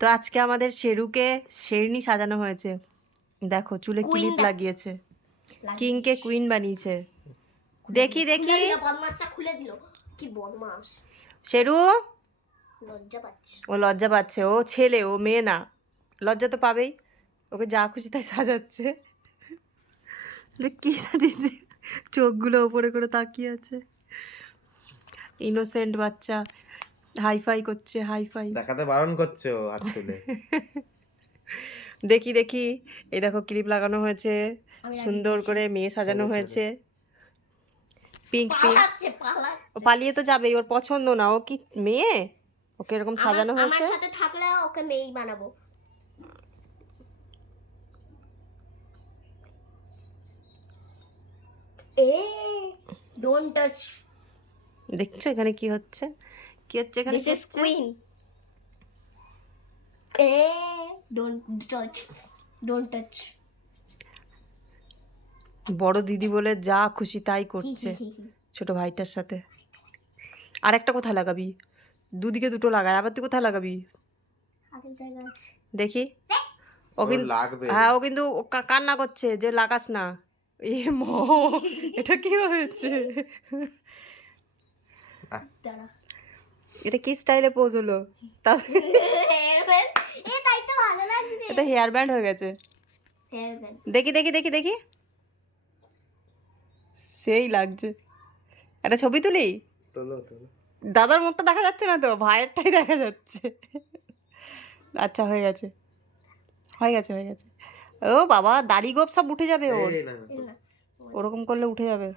তো আজকে আমাদের শেরুকে শেরনি সাজানো হয়েছে। দেখো চুলে ক্লিপ লাগিয়েছে, কিংকে কুইন বানিয়েছে। দেখি দেখি বদমাসটা খুলে দিল, কি বদমাস। শেরু লজ্জা পাচ্ছে। ও লজ্জা পাচ্ছে, ও ছেলে, ও মেয়ে না, লজ্জা তো পাবেই। ওকে যা খুশি তাই সাজাচ্ছে। কি সাজিয়েছে, চোখগুলো ওপরে করে তাকিয়ে আছে। ইনোসেন্ট বাচ্চা হাইফাই করছে, হাইফাই দেখাতে বারণ করছে ও হাত তুলে। দেখি দেখি, এই দেখো ক্লিপ লাগানো হয়েছে, সুন্দর করে মেয়ে সাজানো হয়েছে। পিঙ্ক পিঙ্ক, ও পালিয়ে তো যাবেই, ওর পছন্দ না, ও কি মেয়ে, ওকে এরকম সাজানো হয়েছে। আমার সাথে থাকলে ওকে মেয়েই বানাবো। Don't touch. দেখছো এখানে কি হচ্ছে, কি হচ্ছে এখানে, this is queen. Don't touch, don't touch. বড় দিদি বলে যা খুশি তাই করছে ছোট ভাইটার সাথে। আর একটা কোথায় লাগাবি, দুদিকে দুটো লাগায়, আবার তুই কোথায় লাগাবি দেখি। ও কিন্তু হ্যাঁ, ও কিন্তু কান্না করছে যে লাগাস না। এ ম, এটা কি হয়েছে, এটা কি স্টাইলে পোজ হলো, এটা হেয়ার ব্যান্ড হয়ে গেছে। দেখি দেখি দেখি দেখি, সেই লাগছে। একটা ছবি তুলি, দাদার মুখটা দেখা যাচ্ছে না তো, ভাইয়েরটাই দেখা যাচ্ছে। আচ্ছা হয়ে গেছে, হয়ে গেছে, হয়ে গেছে। ও বাবা, দাড়ি গোপ সব উঠে যাবে ওর, ওরকম করলে উঠে যাবে।